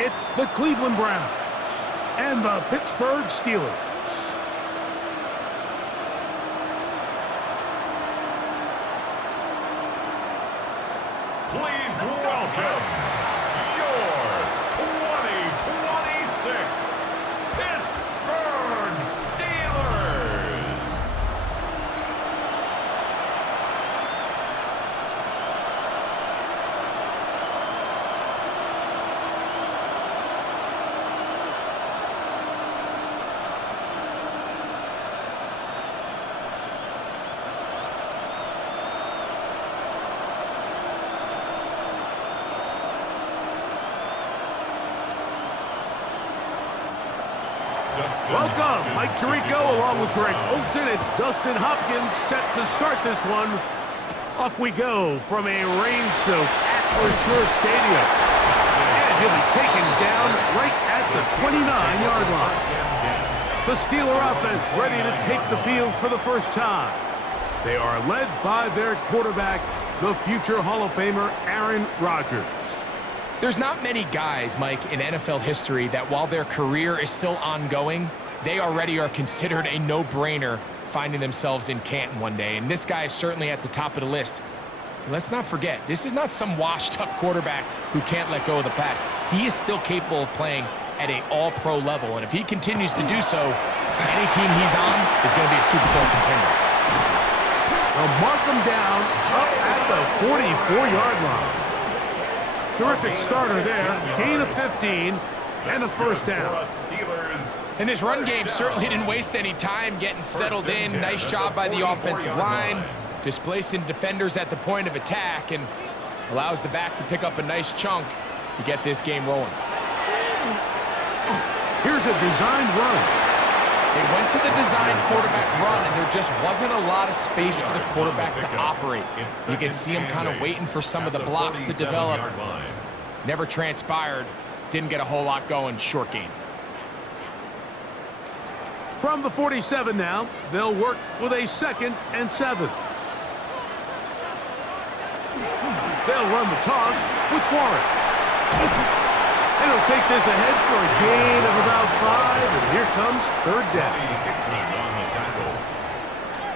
It's the Cleveland Browns and the Pittsburgh Steelers. Please welcome your 2026 Pittsburgh Steelers. Welcome, Mike Tirico along with Greg Olsen. It's Dustin Hopkins set to start this one. Off we go from a rain-soaked Acrisure Stadium. And he'll be taken down right at the 29-yard line. The Steeler offense ready to take the field for the first time. They are led by their quarterback, the future Hall of Famer Aaron Rodgers. There's not many guys, Mike, in NFL history that while their career is still ongoing, they already are considered a no-brainer finding themselves in Canton one day. And this guy is certainly at the top of the list. But let's not forget, this is not some washed-up quarterback who can't let go of the past. He is still capable of playing at an all-pro level. And if he continues to do so, any team he's on is going to be a Super Bowl contender. They'll mark him down up at the 44-yard line. Terrific starter there, gain of 15, and a first down. And this run game certainly didn't waste any time getting settled in. Nice job by the offensive line, displacing defenders at the point of attack, and allows the back to pick up a nice chunk to get this game rolling. Here's a designed run. They went to the design quarterback run, and there just wasn't a lot of space for the quarterback to operate. You could see him kind of waiting for some of the blocks to develop. Never transpired. Didn't get a whole lot going. Short game. From the 47 now, they'll work with a 2nd and 7. They'll run the toss with Warren. And he'll take this ahead for a gain of about 5, and here comes 3rd down.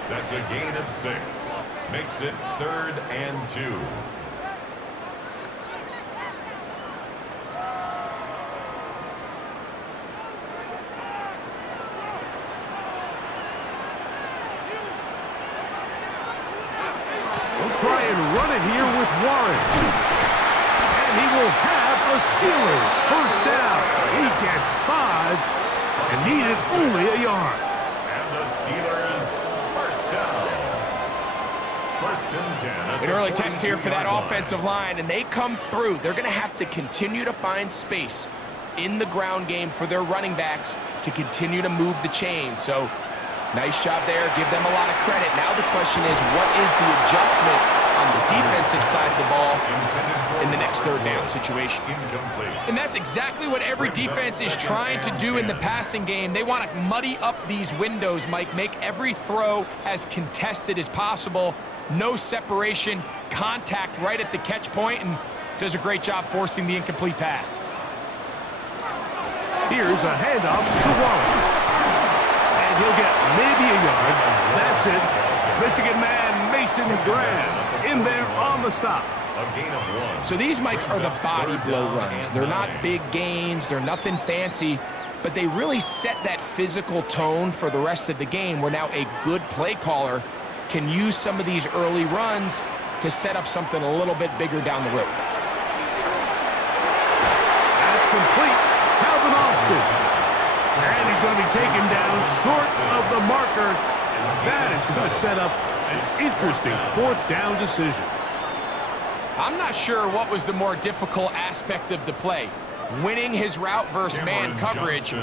That's a gain of 6. Makes it 3rd and 2. They'll try and run it here with Warren. And he will have a Steelers first down. He gets 5 and needed only a yard. And the Steelers first down. 1st and 10. An early test here for that offensive line, and they come through. They're going to have to continue to find space in the ground game for their running backs to continue to move the chain. So nice job there. Give them a lot of credit. Now the question is, what is the adjustment on the defensive side of the ball in the next 3rd down situation? And that's exactly what every defense is trying to do in the passing game. They want to muddy up these windows, Mike, make every throw as contested as possible. No separation, contact right at the catch point, and does a great job forcing the incomplete pass. Here's a handoff to Warren. And he'll get maybe a yard. That's it. Michigan man Mason Graham in there on the stop. A gain of 1. So these, Mike, are the body blow runs. They're not big gains. They're nothing fancy. But they really set that physical tone for the rest of the game where now a good play caller can use some of these early runs to set up something a little bit bigger down the road. That's complete. Calvin Austin. And he's going to be taken down short of the marker. And that is going to set up an interesting 4th down decision. I'm not sure what was the more difficult aspect of the play. Winning his route versus man coverage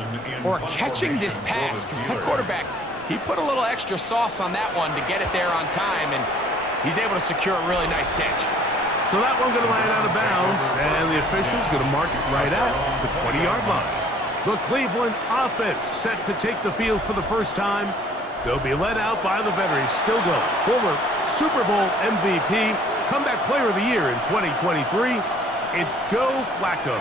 or catching this pass. Because that quarterback, he put a little extra sauce on that one to get it there on time. And he's able to secure a really nice catch. So that one going to land out of bounds. And the official's going to mark it right at the 20-yard line. The Cleveland offense set to take the field for the first time. They'll be led out by the veteran, still going, former Super Bowl MVP, comeback player of the year in 2023. It's Joe Flacco.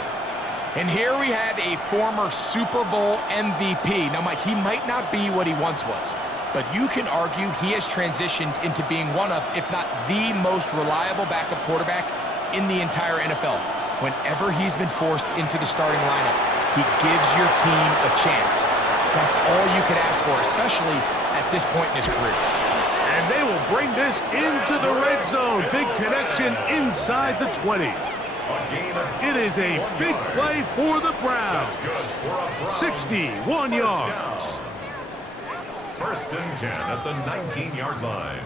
And here we have a former Super Bowl MVP. Now, Mike, he might not be what he once was, but you can argue he has transitioned into being one of, if not the most reliable backup quarterback in the entire NFL. Whenever he's been forced into the starting lineup, he gives your team a chance. That's all you can ask for, especially at this point in his career. And they will bring this into the red zone. Big connection inside the 20. It is a big play for the Browns. 61 yards. First and 10 at the 19-yard line.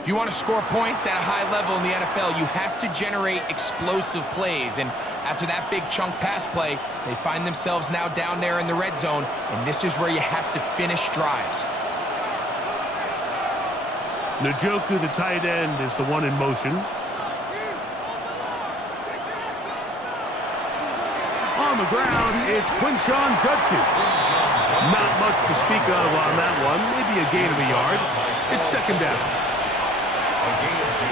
If you want to score points at a high level in the NFL, you have to generate explosive plays. And after that big chunk pass play, they find themselves now down there in the red zone, and this is where you have to finish drives. Njoku, the tight end, is the one in motion. On the ground, it's Quinshawn Judkins. Not much to speak of on that one. Maybe a gain of a yard. It's second down. A gain of 2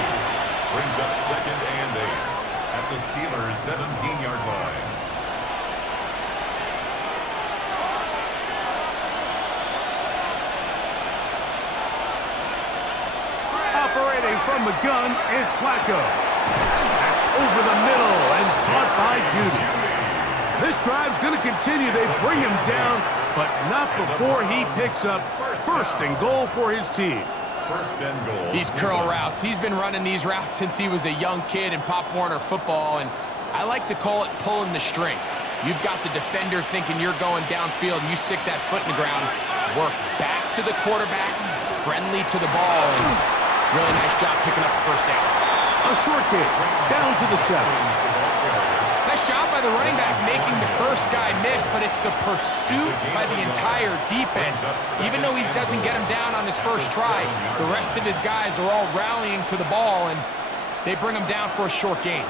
brings up second and 8 at the Steelers' 17-yard line. Operating from the gun, it's Flacco. That's over the middle and caught by Judy. This drive's going to continue. They bring him down, but not before he picks up first and goal for his team. First and goal. These curl routes. He's been running these routes since he was a young kid in Pop Warner football, and I like to call it pulling the string. You've got the defender thinking you're going downfield, and you stick that foot in the ground, work back to the quarterback, friendly to the ball, and really nice job picking up the first down. A short kick, down to the 7. Nice job by the running back making the first guy miss, but it's the pursuit by the entire defense. Even though he doesn't get him down on his first try, the rest of his guys are all rallying to the ball, and they bring him down for a short gain.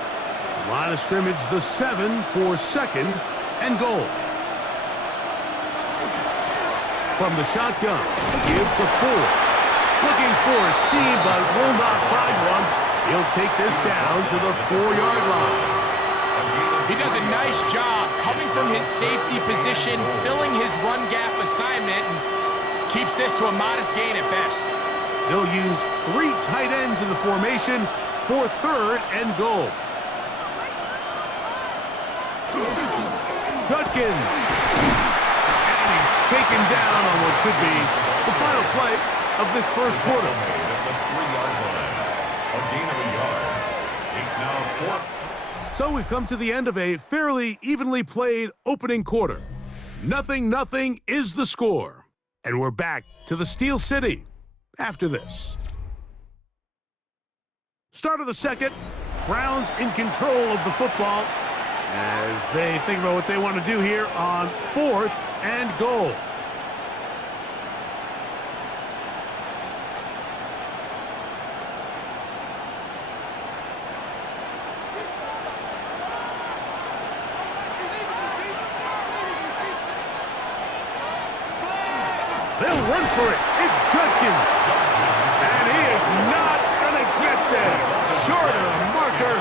Line of scrimmage, the 7 for second and goal. From the shotgun, give to Ford. Looking for a seam, but will not find one. He'll take this down to the 4-yard line. He does a nice job coming from his safety position, filling his run gap assignment, and keeps this to a modest gain at best. They'll use 3 tight ends in the formation for third and goal. Judkins. And he's taken down on what should be the final play of this first quarter. At the 3-yard line. A gain of a yard. It's now 4. So we've come to the end of a fairly evenly played opening quarter. 0-0 is the score. And we're back to the Steel City after this. Start of the second. Browns in control of the football as they think about what they want to do here on 4th and goal. They'll run for it. It's Judkins. And he is not going to get there. Short of the marker.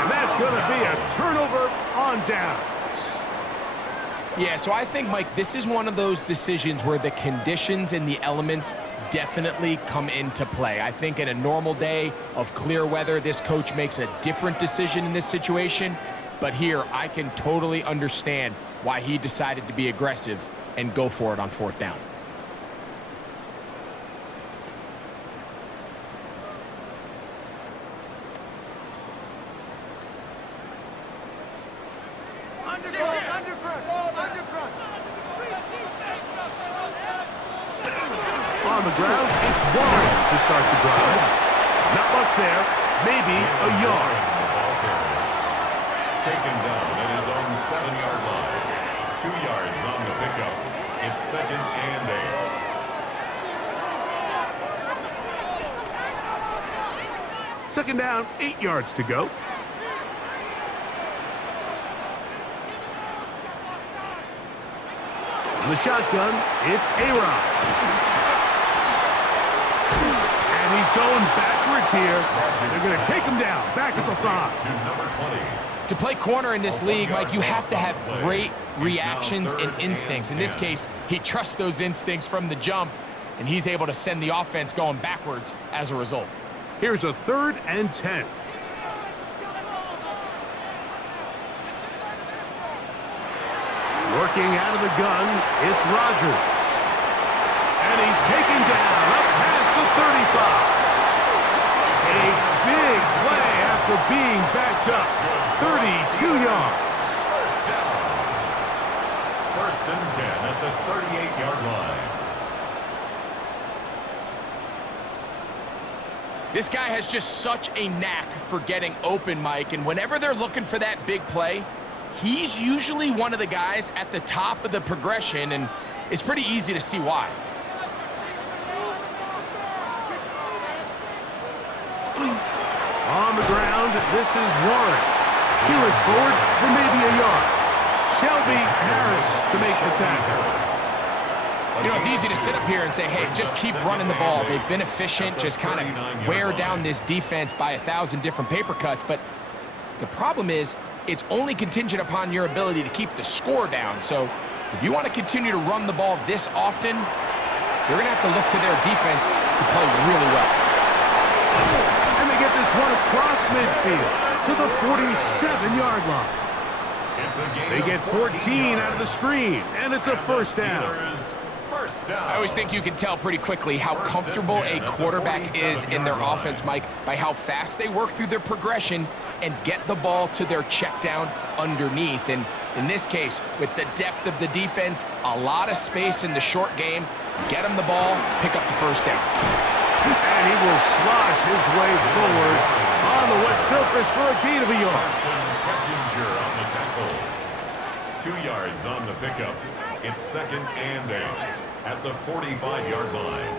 And that's going to be a turnover on downs. Yeah, so I think, Mike, this is one of those decisions where the conditions and the elements definitely come into play. I think in a normal day of clear weather, this coach makes a different decision in this situation. But here, I can totally understand why he decided to be aggressive and go for it on 4th down. On the ground, it's Warren to start the drive. Not much there, maybe a yard. Taken down at his own 7-yard line. 2 yards on the pickup. It's second and 8. Second down, 8 yards to go. On the shotgun, it's A-Rod. And he's going backwards here. They're going to take him down, back at the 5. To number 20. To play corner in this league, Mike, you have to have great reactions and instincts. In this case, he trusts those instincts from the jump, and he's able to send the offense going backwards as a result. Here's a 3rd and 10. Working out of the gun, it's Rodgers. And he's taken down up past the 35. A big play after being backed up. 32 yards. First and 10 at the 38-yard line. This guy has just such a knack for getting open, Mike, and whenever they're looking for that big play, he's usually one of the guys at the top of the progression, and it's pretty easy to see why. On the ground, this is Warren. He looks forward for maybe a yard. Shelby Harris to make the tackle. You know, it's easy to sit up here and say, hey, just keep running the ball. They've been efficient, just kind of wear down this defense by 1,000 different paper cuts. But the problem is, it's only contingent upon your ability to keep the score down. So if you want to continue to run the ball this often, you're going to have to look to their defense to play really well. And they get this one across midfield to the 47-yard line. They get 14 out of the screen, and it's a first down. I always think you can tell pretty quickly how comfortable a quarterback is in their offense, Mike, by how fast they work through their progression and get the ball to their check down underneath. And in this case, with the depth of the defense, a lot of space in the short game, get him the ball, pick up the first down. And he will slosh his way forward on the wet surface for a gain of a yard. 2 yards on the pickup. It's 2nd and 8 at the 45-yard line.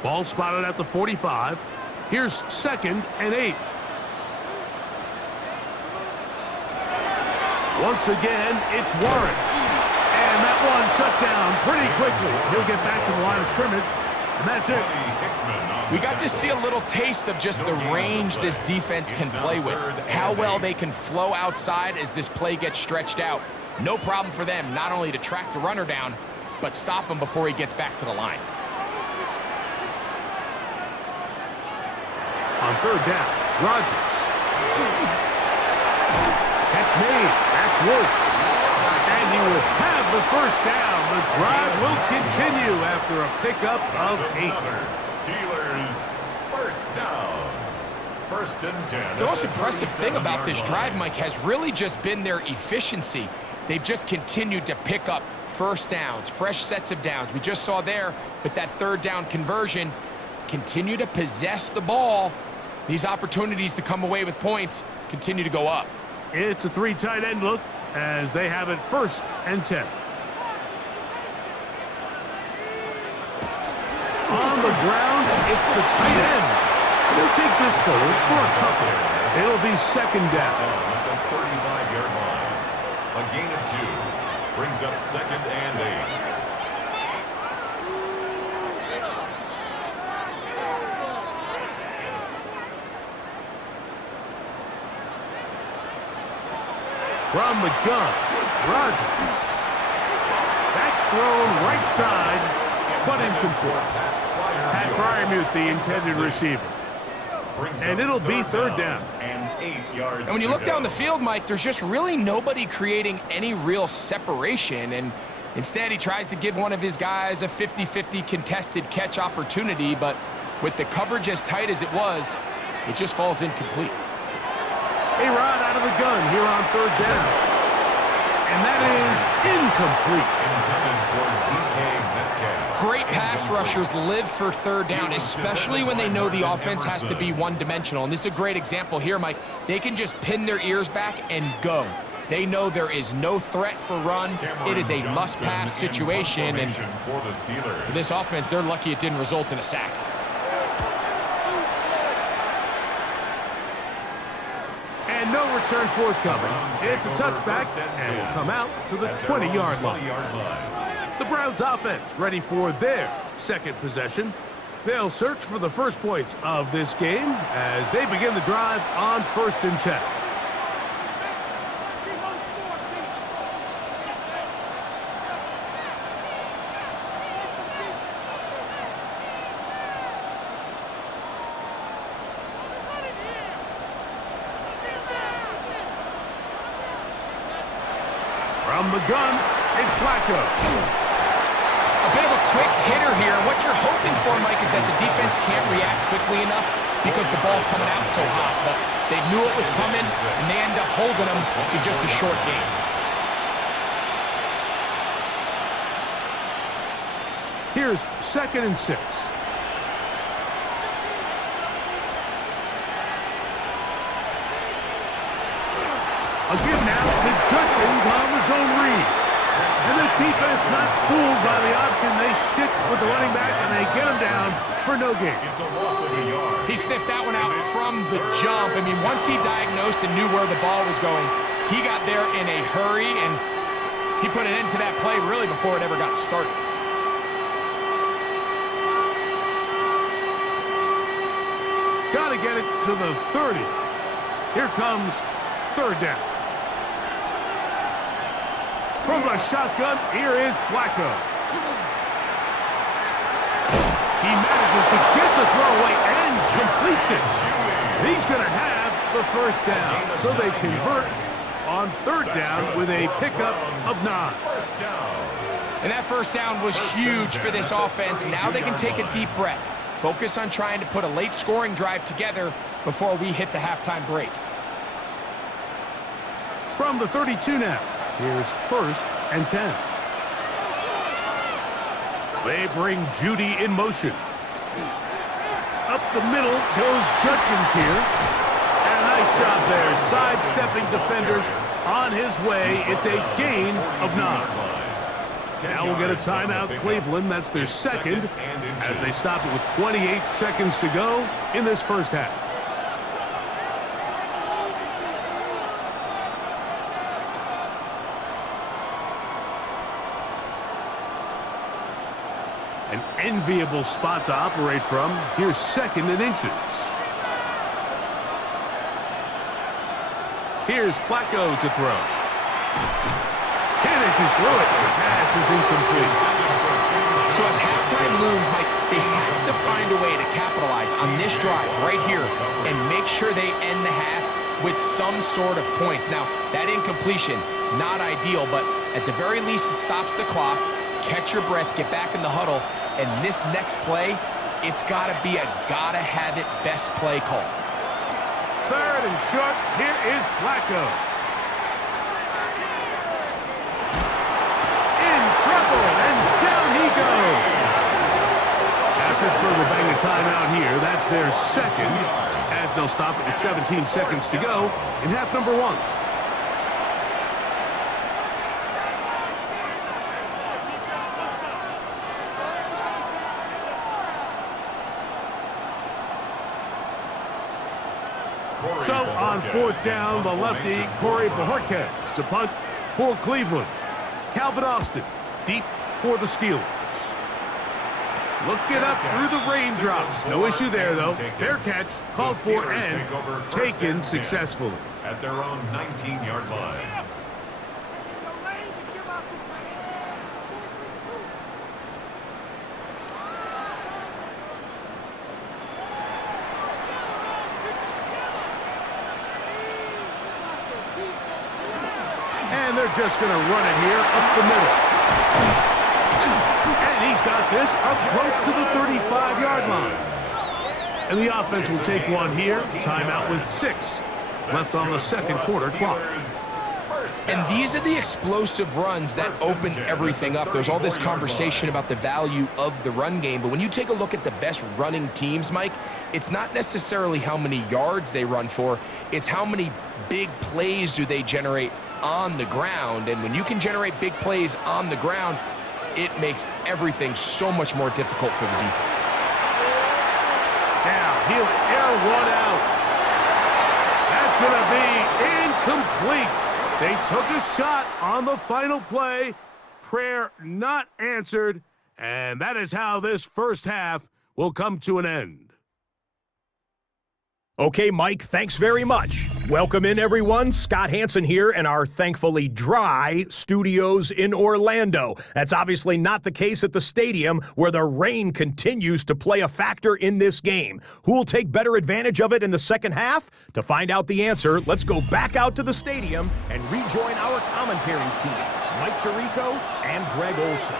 Ball spotted at the 45. Here's 2nd and 8. Once again, it's Warren. And that one shut down pretty quickly. He'll get back to the line of scrimmage, and that's it. We got to see a little taste of just the range this defense can play with. How well they can flow outside as this play gets stretched out. No problem for them not only to track the runner down, but stop him before he gets back to the line. On 3rd down, Rodgers. Catch made. That's Wolf. And he will have the first down. The drive will continue after a pickup of 8. Steelers first down. 1st and 10. The most impressive thing about this drive, Mike, has really just been their efficiency. They've just continued to pick up first downs, fresh sets of downs. We just saw there with that 3rd down conversion, continue to possess the ball. These opportunities to come away with points continue to go up. It's a 3 tight end look as they have it 1st and 10. On the ground, it's the tight end. They'll take this forward for a couple. It'll be 2nd down. At the 35-yard line. A gain of 2 brings up 2nd and 8. From the gun, Rodgers. That's thrown right side, but incomplete. Pat Fryermuth, the intended receiver. And it'll be 3rd down. And when you look down the field, Mike, there's just really nobody creating any real separation. And instead, he tries to give one of his guys a 50-50 contested catch opportunity. But with the coverage as tight as it was, it just falls incomplete. A-Rod out of the gun here on 3rd down. And that is incomplete. Great pass rushers live for 3rd down, especially when they know the offense has to be one-dimensional. And this is a great example here, Mike. They can just pin their ears back and go. They know there is no threat for run. It is a must-pass situation. And for this offense, they're lucky it didn't result in a sack. And no return forthcoming. It's a touchback, and will come out to the 20-yard line. The Browns offense ready for their 2nd possession. They'll search for the first points of this game as they begin the drive on 1st and 10. From the gun, it's Flacco. A bit of a quick hitter here. What you're hoping for, Mike, is that the defense can't react quickly enough because the ball's coming out so hot. But they knew it was coming, and they end up holding them to just a short game. Here's 2nd and 6. A give now to Judkins on the zone read. And this defense not fooled by the option. They stick with the running back and they get him down for no gain. It's a loss of a yard. He sniffed that one out from the jump. I mean, once he diagnosed and knew where the ball was going, he got there in a hurry, and he put an end to that play really before it ever got started. Got to get it to the 30. Here comes 3rd down. From the shotgun, here is Flacco. He manages to get the throwaway and completes it. He's going to have the 1st down. So they convert on 3rd down with a pickup of 9. And that 1st down was huge for this offense. Now they can take a deep breath. Focus on trying to put a late scoring drive together before we hit the halftime break. From the 32 now, here's 1st and 10. They bring Judy in motion. Up the middle goes Judkins here. And a nice job there, sidestepping defenders on his way. It's a gain of 9. Now we'll get a timeout, Cleveland. That's their 2nd, as they stop it with 28 seconds to go in this 1st half. An enviable spot to operate from. Here's 2nd and inches. Here's Flacco to throw. Finishing through it. The pass is incomplete. So as halftime looms, Mike, they have to find a way to capitalize on this drive right here and make sure they end the half with some sort of points. Now, that incompletion, not ideal, but at the very least, it stops the clock. Catch your breath, get back in the huddle, and this next play, it's got to be a gotta-have-it best play call. 3rd and short. Here is Flacco. And down he goes. Pittsburgh will bang a timeout here. That's their 2nd, as they'll stop it with 17 seconds to go in half number 1. So on 4th down, the lefty, Corey Bojorquez to punt for Cleveland. Calvin Austin deep for the Steelers. Looking up through the raindrops. No issue there, though. Fair catch, called for and taken successfully. At their own 19-yard line. And they're just going to run it here up the middle. And he's got this up close to the 35-yard line. And the offense will take one here. Timeout with 6 left on the 2nd quarter clock. And these are the explosive runs that open everything up. There's all this conversation about the value of the run game, but when you take a look at the best running teams, Mike, it's not necessarily how many yards they run for, it's how many big plays do they generate on the ground. And when you can generate big plays on the ground, it makes everything so much more difficult for the defense. Now he'll air one out. That's going to be incomplete. They took a shot on the final play. Prayer not answered. And that is how this 1st half will come to an end. Okay, Mike, thanks very much. Welcome in, everyone. Scott Hansen here in our thankfully dry studios in Orlando. That's obviously not the case at the stadium, where the rain continues to play a factor in this game. Who will take better advantage of it in the second half? To find out the answer, let's go back out to the stadium and rejoin our commentary team, Mike Tirico and Greg Olson.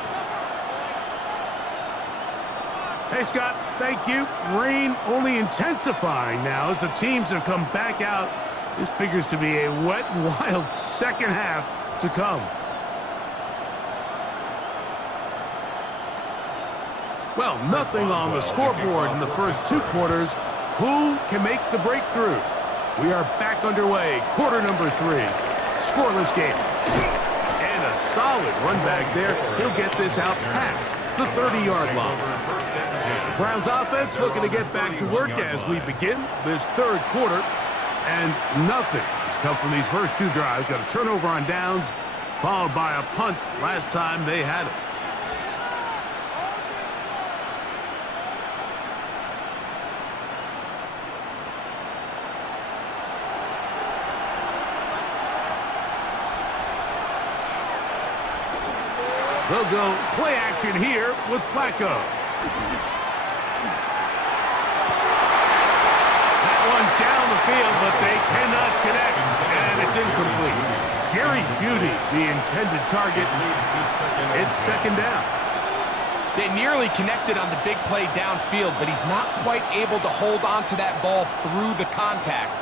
Hey, Scott, thank you. Rain only intensifying now as the teams have come back out. This figures to be a wet and wild second half to come. Well, nothing on the scoreboard in the first two quarters. Who can make the breakthrough? We are back underway. Quarter number 3. Scoreless game. And a solid run back there. He'll get this out past the 30-yard line. Browns offense looking to get back to work as we begin this third quarter. And nothing has come from these first two drives. Got a turnover on downs, followed by a punt last time they had it. They'll go play action here with Flacco. That one down the field, but they cannot connect, and it's incomplete. Jerry Jeudy, the intended target. It's second down. They nearly connected on the big play downfield, but he's not quite able to hold on to that ball through the contact.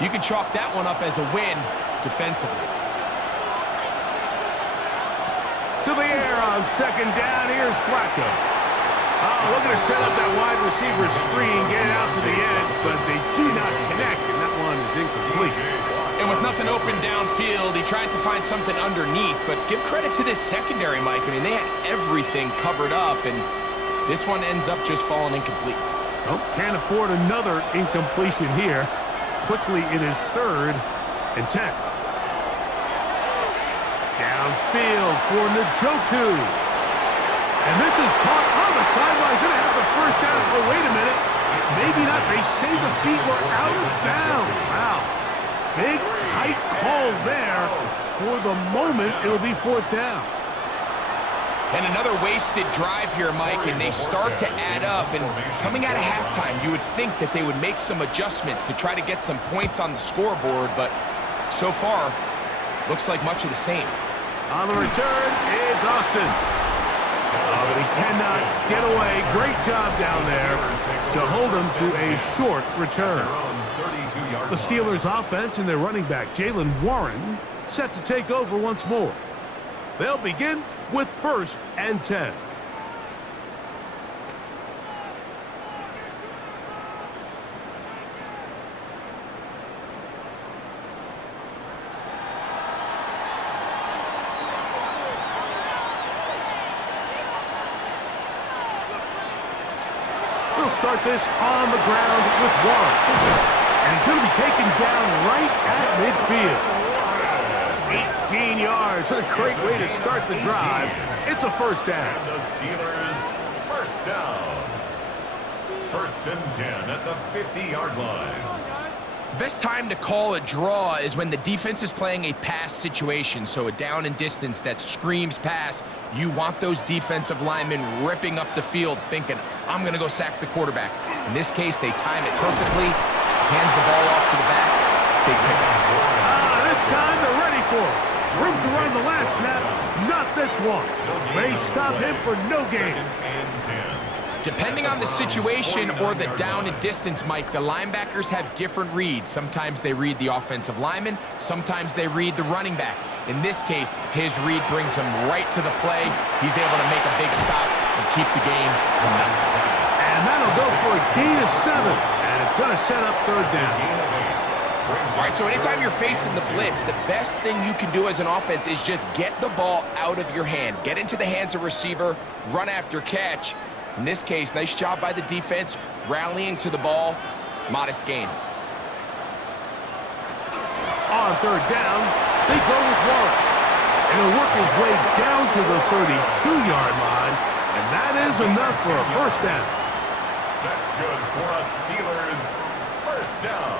You can chalk that one up as a win defensively. To the air on second down. Here's Flacco. Looking to set up that wide receiver screen, get it out to the edge, but they do not connect, and that one is incomplete. And with nothing open downfield, he tries to find something underneath, but give credit to this secondary, Mike. I mean, they had everything covered up, and this one ends up just falling incomplete. Well, can't afford another incompletion here. Quickly, it is 3rd and 10. Downfield for Njoku. And this is caught on the sideline. Going to have the first down. Oh, wait a minute. Maybe not. They say the feet were out of bounds. Wow. Big, tight call there. For the moment, it will be 4th down. And another wasted drive here, Mike, and they start to add up. And coming out of halftime, you would think that they would make some adjustments to try to get some points on the scoreboard, but so far, looks like much of the same. On the return, it's Austin. But he cannot get away. Great job down there to hold him to a short return. The Steelers' offense and their running back, Jaylen Warren, set to take over once more. They'll begin with 1st and 10. They'll start this on the ground with Warren. And he's going to be taken down right at midfield. 18 yards. What a great way to start the drive. It's a first down. And the Steelers, first down. 1st and 10 at the 50-yard line. The best time to call a draw is when the defense is playing a pass situation, so a down and distance that screams pass. You want those defensive linemen ripping up the field thinking, I'm going to go sack the quarterback. In this case, they time it perfectly, hands the ball off to the back, big pickup. This time they're ready for it. Room to run the last snap, not this one. They stop him for no gain. Depending on the situation or the down and distance, Mike, the linebackers have different reads. Sometimes they read the offensive lineman, sometimes they read the running back. In this case, his read brings him right to the play. He's able to make a big stop and keep the game to nothing. And that'll go for a gain of 7, and it's going to set up 3rd down. All right, so anytime you're facing the blitz, the best thing you can do as an offense is just get the ball out of your hand. Get into the hands of receiver, run after catch. In this case, nice job by the defense, rallying to the ball, modest gain. On 3rd down, they go with Warren. And he'll work his way down to the 32-yard line, and that is enough for a first down. That's good for a Steelers first down.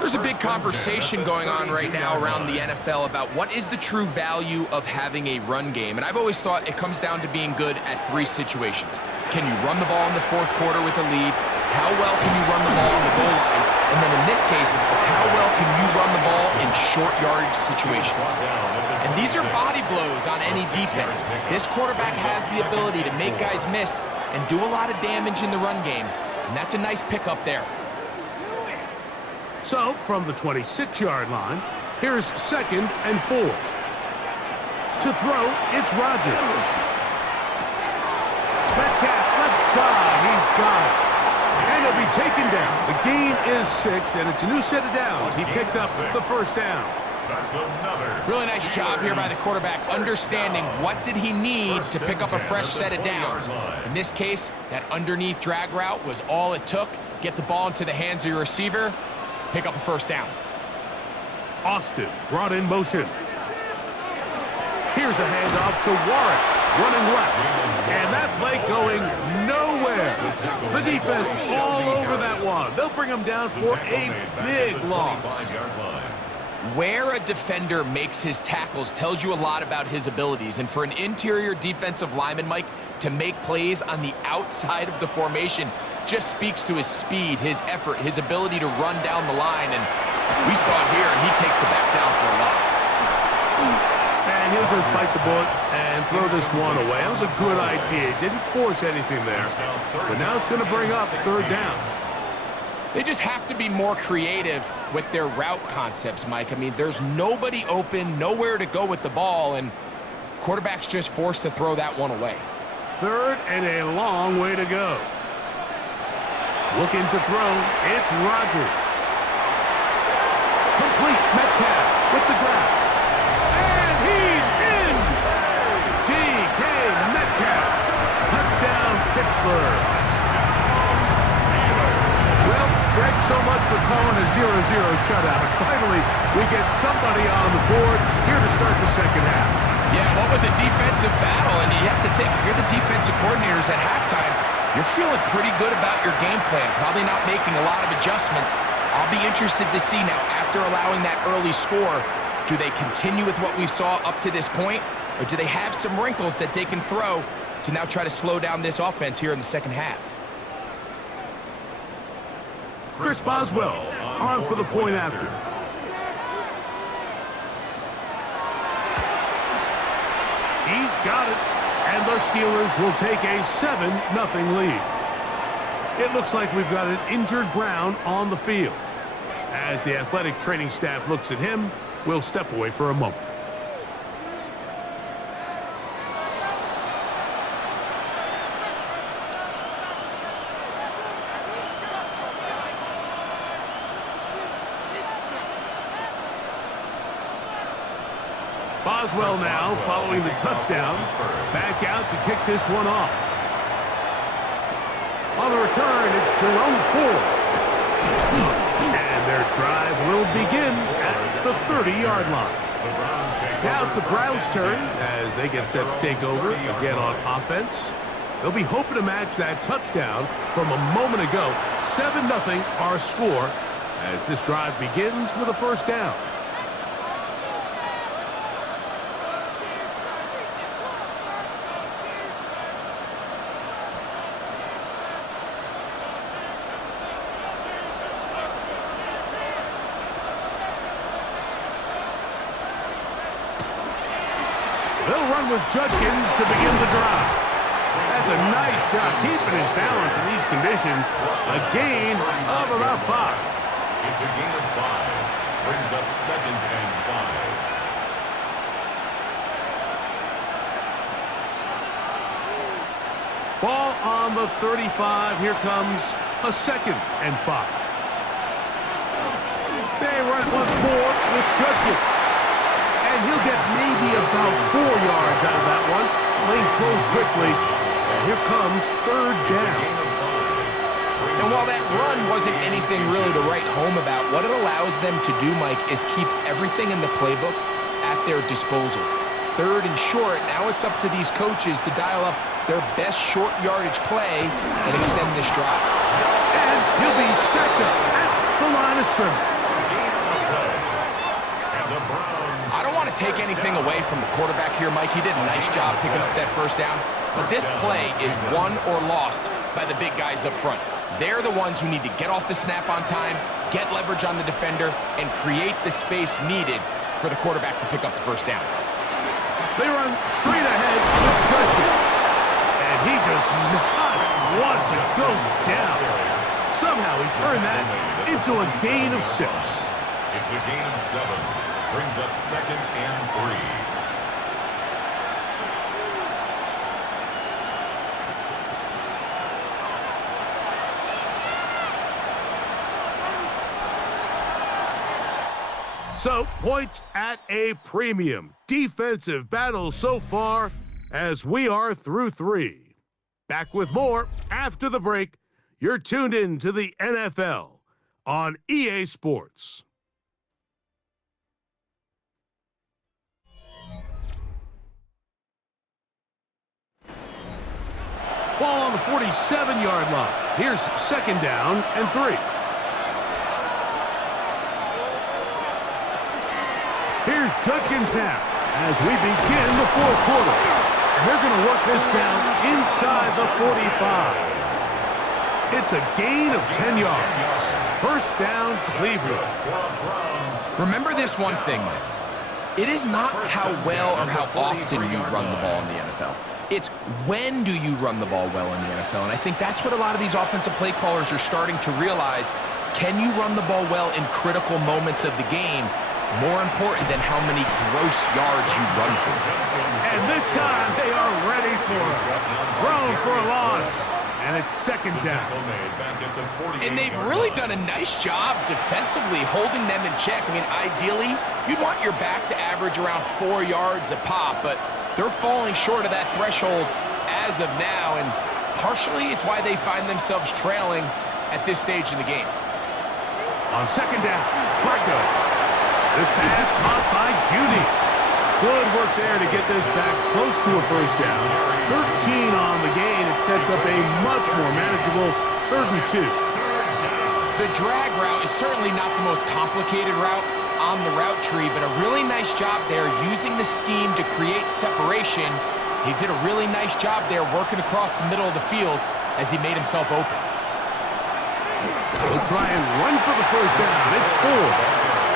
There's a big conversation going on right now around the NFL about what is the true value of having a run game. And I've always thought it comes down to being good at three situations. Can you run the ball in the fourth quarter with a lead? How well can you run the ball on the goal line? And then in this case, how well can you run the ball in short yardage situations? And these are body blows on any defense. This quarterback has the ability to make guys miss and do a lot of damage in the run game. And that's a nice pickup there. So, from the 26-yard line, here's 2nd and 4. To throw, it's Rodgers. Metcalf, left side, he's got it. And he'll be taken down. The gain is 6, and it's a new set of downs. He picked up the first down. That's another. Really nice job here by the quarterback, understanding what did he need to pick up a fresh set of downs. In this case, that underneath drag route was all it took. Get the ball into the hands of your receiver, pick up a first down. Austin brought in motion. Here's a handoff to Warren, running left. And that play going nowhere. The defense all over that one. They'll bring him down for a big loss. Where a defender makes his tackles tells you a lot about his abilities. And for an interior defensive lineman, Mike, to make plays on the outside of the formation just speaks to his speed, his effort, his ability to run down the line. And we saw it here, and he takes the back down for a loss. And he'll just bite the bullet and throw this one away. That was a good idea. Didn't force anything there. But now it's going to bring up 3rd down. They just have to be more creative with their route concepts, Mike. I mean, there's nobody open, nowhere to go with the ball, and quarterback's just forced to throw that one away. 3rd and a long way to go. Looking to throw, it's Rodgers. Complete, Metcalf with the grab. And he's in! D.K. Metcalf. Touchdown, Pittsburgh. Well, Greg, so much for calling a 0-0 shutout. Finally, we get somebody on the board here to start the second half. Yeah, what was a defensive battle? And you have to think, if you're the defensive coordinators at halftime, you're feeling pretty good about your game plan, probably not making a lot of adjustments. I'll be interested to see now, after allowing that early score, do they continue with what we saw up to this point, or do they have some wrinkles that they can throw to now try to slow down this offense here in the second half? Chris Boswell on for the point after. He's got it. And the Steelers will take a 7-0 lead. It looks like we've got an injured Brown on the field. As the athletic training staff looks at him, we'll step away for a moment. Boswell now following the touchdown. Back out to kick this one off. On the return, it's Jerome Ford. And their drive will begin at the 30-yard line. Now it's the Browns' turn as they get set to take over again on offense. They'll be hoping to match that touchdown from a moment ago. 7-0 our score as this drive begins with a first down. They'll run with Judkins to begin the drive. That's a nice job keeping his balance in these conditions. A gain of about 5. It's a gain of 5. Brings up 2nd and 5. Ball on the 35. Here comes a 2nd and 5. They run once more with Judkins. And he'll get maybe about 4 yards out of that one. Lane closed quickly. And here comes 3rd down. And while that run wasn't anything really to write home about, what it allows them to do, Mike, is keep everything in the playbook at their disposal. 3rd and short. Now it's up to these coaches to dial up their best short yardage play and extend this drive. And he'll be stacked up at the line of scrimmage. I don't want to take anything away from the quarterback here, Mike. He did a nice job picking up that first down. But this play is won or lost by the big guys up front. They're the ones who need to get off the snap on time, get leverage on the defender, and create the space needed for the quarterback to pick up the first down. They run straight ahead with Judkins. And he does not want to go down. Somehow he turned that into a gain of 6. It's a gain of 7. Brings up 2nd and 3. So, points at a premium. Defensive battle so far as we are through 3. Back with more after the break. You're tuned in to the NFL on EA Sports. Ball on the 47-yard line. Here's 2nd down and 3. Here's Judkins now as we begin the 4th quarter. And they're going to work this down inside the 45. It's a gain of 10 yards. 1st down, Cleveland. Remember this one thing, Mike. It is not how well or how often you run the ball in the NFL. It's when do you run the ball well in the NFL. And I think that's what a lot of these offensive play callers are starting to realize. Can you run the ball well in critical moments of the game? More important than how many gross yards you run for. And this time they are ready for it. Thrown for a loss. And it's 2nd down. And they've really done a nice job defensively holding them in check. I mean, ideally, you'd want your back to average around 4 yards a pop, but they're falling short of that threshold as of now, and partially it's why they find themselves trailing at this stage in the game. On 2nd down, Flacco. This pass caught by Judy. Good work there to get this back close to a 1st down. 13 on the gain. It sets up a much more manageable 3rd and 2. The drag route is certainly not the most complicated route on the route tree, but a really nice job there using the scheme to create separation. He did a really nice job there working across the middle of the field as he made himself open. He'll try and run for the 1st down. It's 4.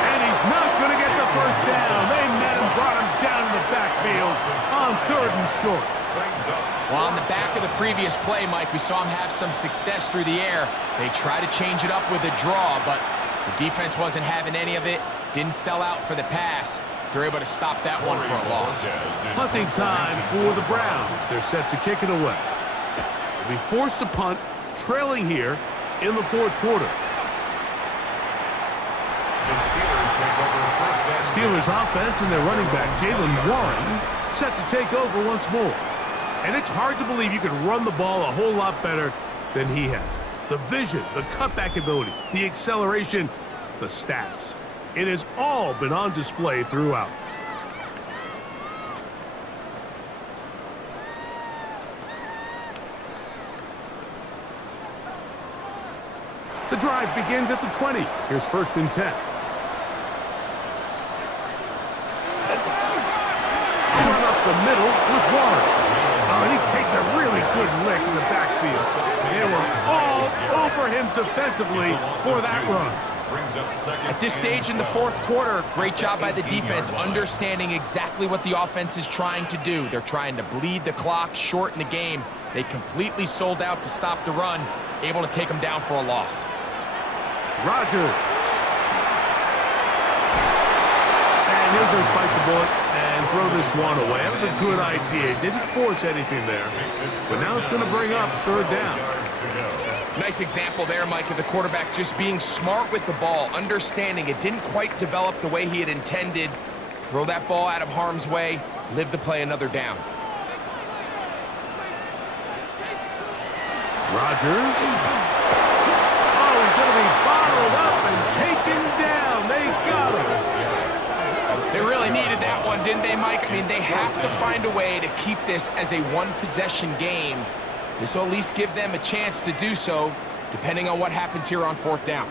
And he's not going to get the 1st down. They met him, brought him down in the backfield on 3rd and short. Well, on the back of the previous play, Mike, we saw him have some success through the air. They tried to change it up with a draw, but the defense wasn't having any of it. Didn't sell out for the pass. They're able to stop that one for a loss. Punting time for the Browns. They're set to kick it away. They'll be forced to punt, trailing here in the 4th quarter. Steelers offense and their running back, Jalen Warren, set to take over once more. And it's hard to believe you could run the ball a whole lot better than he has. The vision, the cutback ability, the acceleration, the stats. It has all been on display throughout. The drive begins at the 20. Here's 1st and 10. Run up the middle with Warren. Oh, and he takes a really good lick in the backfield. They were all over him defensively for that run. At this stage in the 4th quarter, great job by the defense understanding exactly what the offense is trying to do. They're trying to bleed the clock, shorten the game. They completely sold out to stop the run, able to take them down for a loss. Rodgers. And he'll just bite the bullet and throw this one away. That was a good idea. Didn't force anything there. But now it's going to bring up 3rd down. Nice example there, Mike, of the quarterback just being smart with the ball, understanding it didn't quite develop the way he had intended. Throw that ball out of harm's way, live to play another down. Rodgers. Oh, he's going to be bottled up and taken down. They got him. They really really needed that one, didn't they, Mike? I mean, they have to find a way to keep this as a one-possession game. This will at least give them a chance to do so, depending on what happens here on 4th down.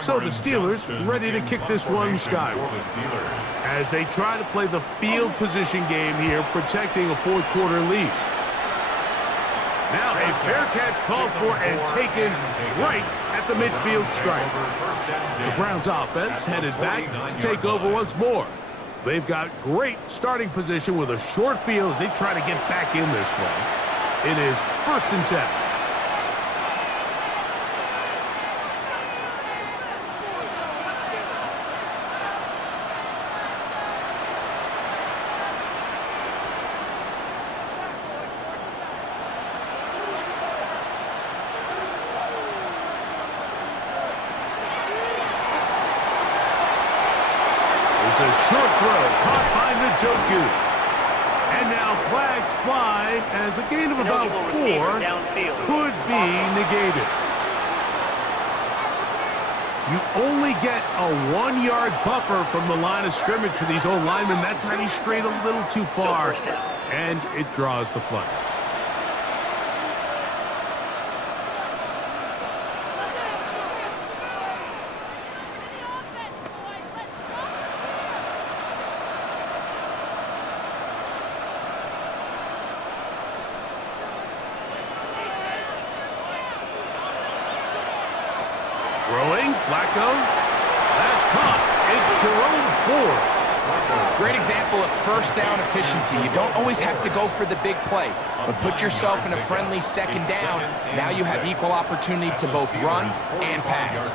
So the Steelers ready to kick this one skyward as they try to play the field position game here, protecting a 4th quarter lead. Now a fair catch called for and taken right at the midfield stripe. The Browns offense headed back to take over once more. They've got great starting position with a short field as they try to get back in this one. It is 1st and 10. A short throw caught by Njoku. And now flags fly as a gain of about 4 could be negated. You only get a 1-yard buffer from the line of scrimmage for these old linemen. That time he strayed a little too far, and it draws the flag. Throwing, Flacco. That's caught. It's Jerome Ford. Great example of 1st down efficiency. You don't always have to go for the big play, but put yourself in a friendly 2nd down. Now you have equal opportunity to both run and pass.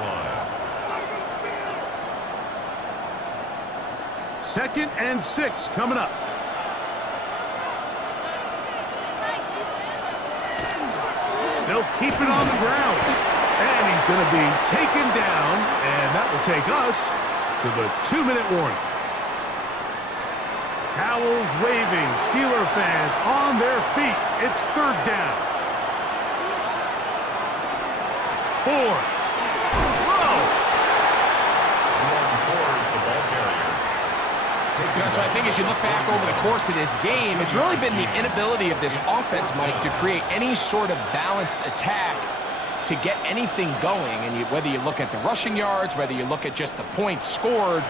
2nd and 6 coming up. They'll keep it on the ground. And he's going to be taken down, and that will take us to the 2-minute warning. Towels waving, Steeler fans on their feet. It's 3rd down. 4. Throw. So I think as you look back over the course of this game, it's really been the inability of this offense, Mike, to create any sort of balanced attack to get anything going. And whether you look at the rushing yards, whether you look at just the points scored,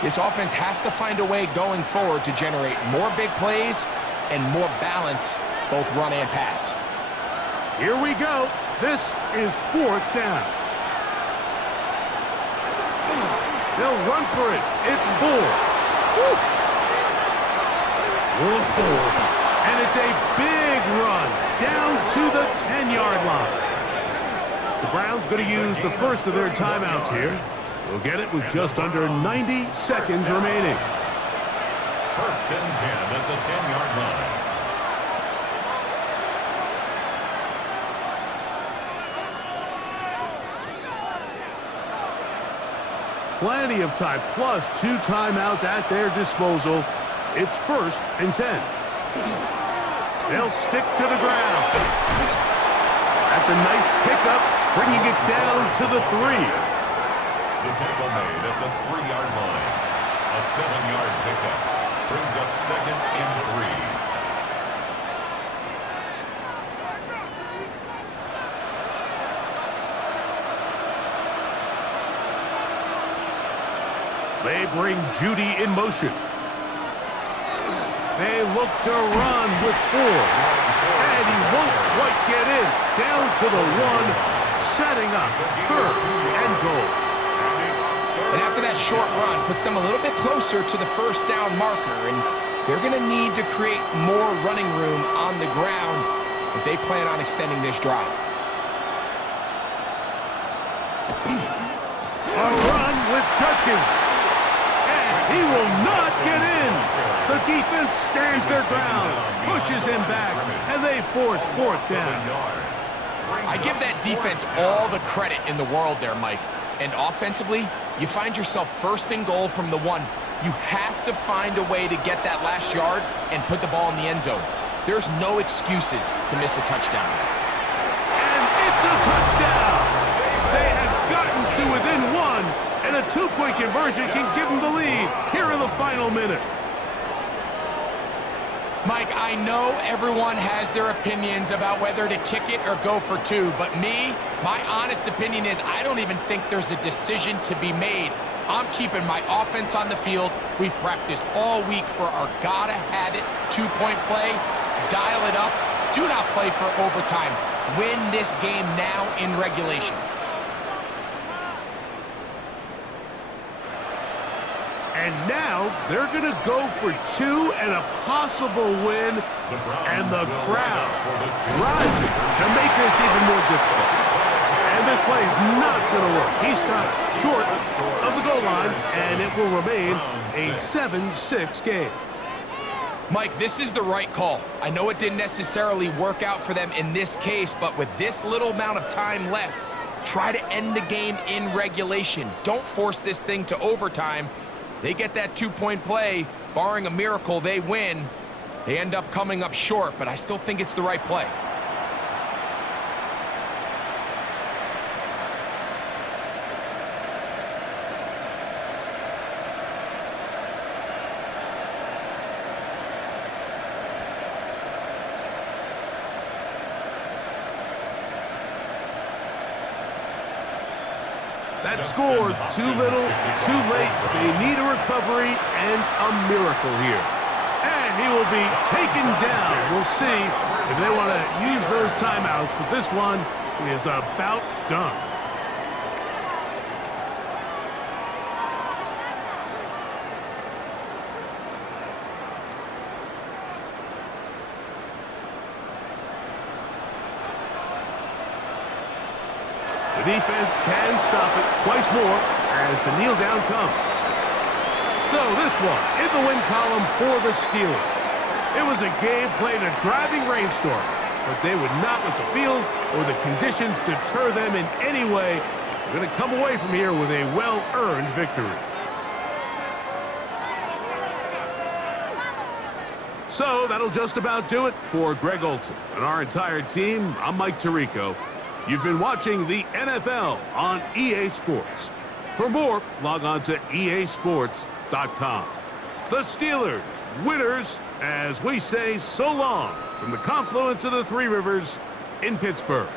this offense has to find a way going forward to generate more big plays and more balance, both run and pass. Here we go. This is 4th down. They'll run for it. It's Ford. And it's a big run down to the 10-yard line. The Browns going to use the first of their timeouts here. We'll get it with just under 90 seconds remaining. 1st and 10 at the 10-yard line. Plenty of time, plus 2 timeouts at their disposal. It's 1st and 10. They'll stick to the ground. That's a nice pickup, bringing it down to the 3. The tackle made at the 3-yard line. A 7-yard pickup brings up 2nd and 3. They bring Judy in motion. They look to run with Ford. And he won't quite get in. Down to the 1, setting up 3rd and goal. And after that short run, puts them a little bit closer to the 1st down marker. And they're going to need to create more running room on the ground if they plan on extending this drive. A run with Judkins. He will not get in. The defense stands their ground, pushes him back, and they force 4th down. I give that defense all the credit in the world there, Mike. And offensively, you find yourself 1st and goal from the 1. You have to find a way to get that last yard and put the ball in the end zone. There's no excuses to miss a touchdown. And it's a touchdown! They have gotten to within one, and a two-point conversion can give them the lead here in the final minute. Mike, I know everyone has their opinions about whether to kick it or go for two, but my honest opinion is I don't even think there's a decision to be made. I'm keeping my offense on the field. We've practiced all week for our gotta-have-it two-point play. Dial it up. Do not play for overtime. Win this game now in regulation. And now they're going to go for two and a possible win, and the crowd rising to make this even more difficult. And this play is not going to work. He stopped short of the goal line, and it will remain a 7-6 game. Mike, this is the right call. I know it didn't necessarily work out for them in this case, but with this little amount of time left, try to end the game in regulation. Don't force this thing to overtime. They get that two-point play, barring a miracle, they win. They end up coming up short, but I still think it's the right play. That score, too little, too late. They need a recovery and a miracle here. And he will be taken down. We'll see if they want to use those timeouts, but this one is about done. The defense can stop it twice more as the kneel down comes. So this one in the win column for the Steelers. It was a game played in a driving rainstorm, but they would not let the field or the conditions deter them in any way. They're going to come away from here with a well-earned victory. So that'll just about do it for Greg Olsen and our entire team. I'm Mike Tirico. You've been watching the NFL on EA Sports. For more, log on to easports.com. The Steelers, winners, as we say so long from the confluence of the Three Rivers in Pittsburgh.